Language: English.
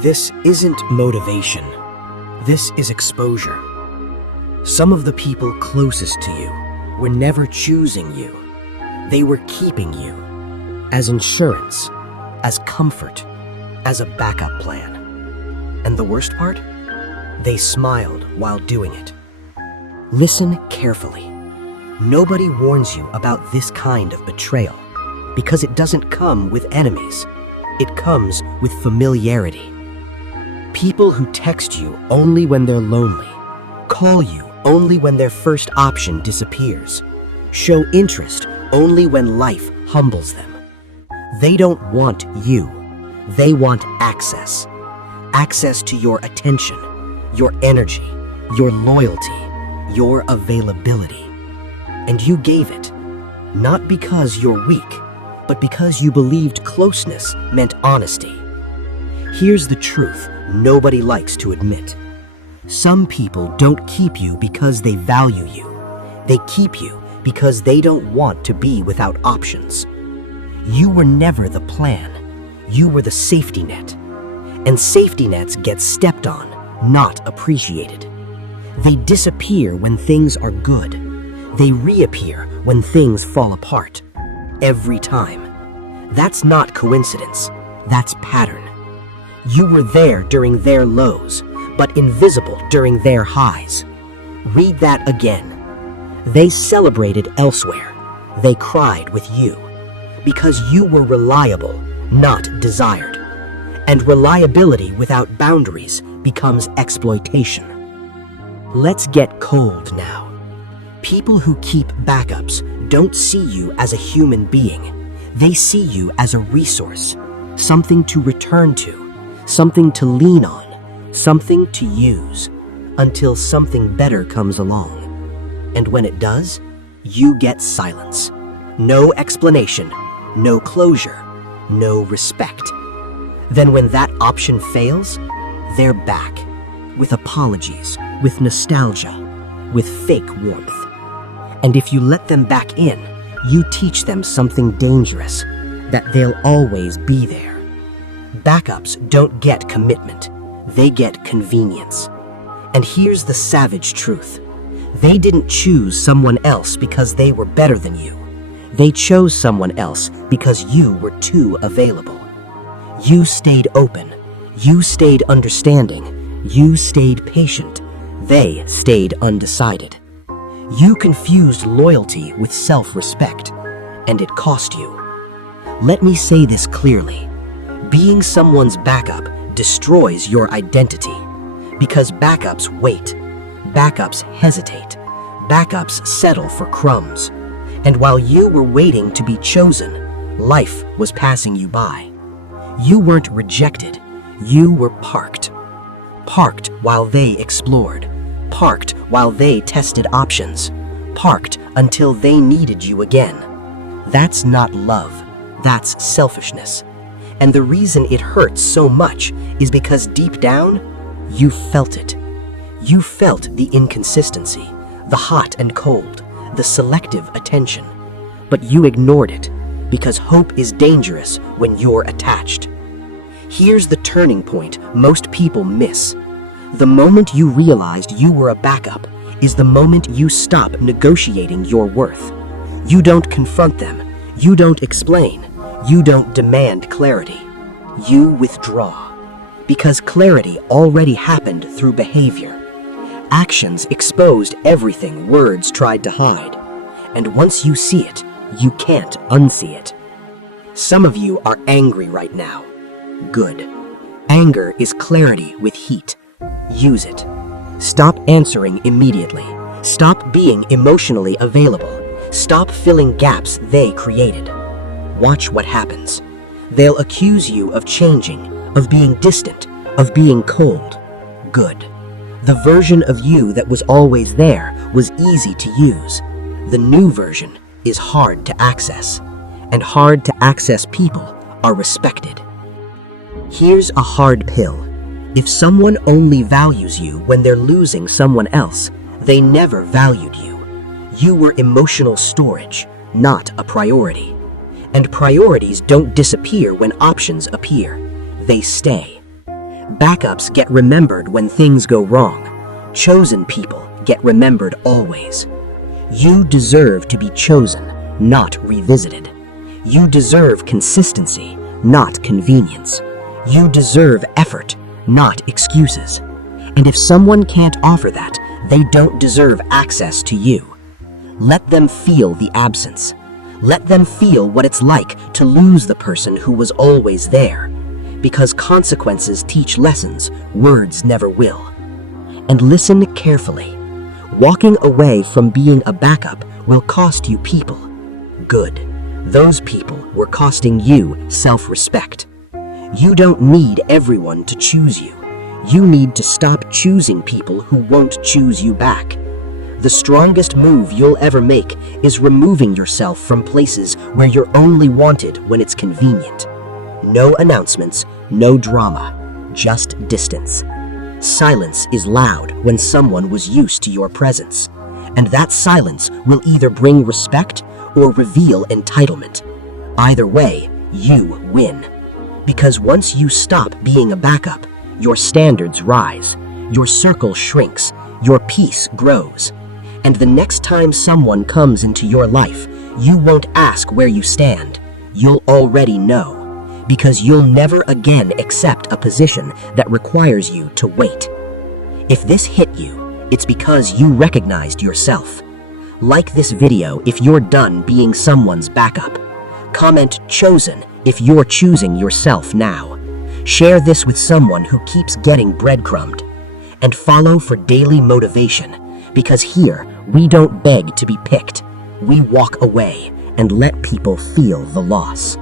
This isn't motivation. This is exposure. Some of the people closest to you were never choosing you. They were keeping you as insurance, as comfort, as a backup plan. And the worst part? They smiled while doing it. Listen carefully. Nobody warns you about this kind of betrayal because it doesn't come with enemies. It comes with familiarity. People who text you only when they're lonely, call you only when their first option disappears, show interest only when life humbles them. They don't want you. They want access. Access to your attention, your energy, your loyalty, your availability. And you gave it, not because you're weak, but because you believed closeness meant honesty. Here's the truth nobody likes to admit. Some people don't keep you because they value you. They keep you because they don't want to be without options. You were never the plan. You were the safety net. And safety nets get stepped on, not appreciated. They disappear when things are good. They reappear when things fall apart. Every time. That's not coincidence. That's pattern. You were there during their lows, but invisible during their highs. Read that again. They celebrated elsewhere. They cried with you. Because you were reliable, not desired. And reliability without boundaries becomes exploitation. Let's get cold now. People who keep backups don't see you as a human being. They see you as a resource, something to return to, something to lean on, something to use, until something better comes along. And when it does, you get silence. No explanation, no closure, no respect. Then when that option fails, they're back, with apologies, with nostalgia, with fake warmth. And if you let them back in, you teach them something dangerous, that they'll always be there. Backups don't get commitment, they get convenience. And here's the savage truth. They didn't choose someone else because they were better than you. They chose someone else because you were too available. You stayed open. You stayed understanding. You stayed patient. They stayed undecided. You confused loyalty with self-respect, and it cost you. Let me say this clearly. Being someone's backup destroys your identity, because backups wait. Backups hesitate. Backups settle for crumbs. And while you were waiting to be chosen, life was passing you by. You weren't rejected. You were parked. Parked while they explored. Parked while they tested options. Parked until they needed you again. That's not love. That's selfishness. And the reason it hurts so much is because deep down, you felt it. You felt the inconsistency, the hot and cold, the selective attention. But you ignored it, because hope is dangerous when you're attached. Here's the turning point most people miss. The moment you realized you were a backup is the moment you stop negotiating your worth. You don't confront them. You don't explain. You don't demand clarity. You withdraw. Because clarity already happened through behavior. Actions exposed everything words tried to hide. And once you see it, you can't unsee it. Some of you are angry right now. Good. Anger is clarity with heat. Use it. Stop answering immediately. Stop being emotionally available. Stop filling gaps they created. Watch what happens. They'll accuse you of changing, of being distant, of being cold. Good. The version of you that was always there was easy to use. The new version is hard to access. And hard to access people are respected. Here's a hard pill. If someone only values you when they're losing someone else, they never valued you. You were emotional storage, not a priority. And priorities don't disappear when options appear. They stay. Backups get remembered when things go wrong. Chosen people get remembered always. You deserve to be chosen, not revisited. You deserve consistency, not convenience. You deserve effort, not excuses. And if someone can't offer that, they don't deserve access to you. Let them feel the absence. Let them feel what it's like to lose the person who was always there. Because consequences teach lessons, words never will. And listen carefully. Walking away from being a backup will cost you people. Good. Those people were costing you self-respect. You don't need everyone to choose you. You need to stop choosing people who won't choose you back. The strongest move you'll ever make is removing yourself from places where you're only wanted when it's convenient. No announcements, no drama, just distance. Silence is loud when someone was used to your presence, and that silence will either bring respect or reveal entitlement. Either way, you win. Because once you stop being a backup, your standards rise, your circle shrinks, your peace grows. And the next time someone comes into your life, you won't ask where you stand. You'll already know. Because you'll never again accept a position that requires you to wait. If this hit you, it's because you recognized yourself. Like this video if you're done being someone's backup. Comment "chosen" if you're choosing yourself now. Share this with someone who keeps getting breadcrumbed. And follow for daily motivation, because here we don't beg to be picked. We walk away and let people feel the loss.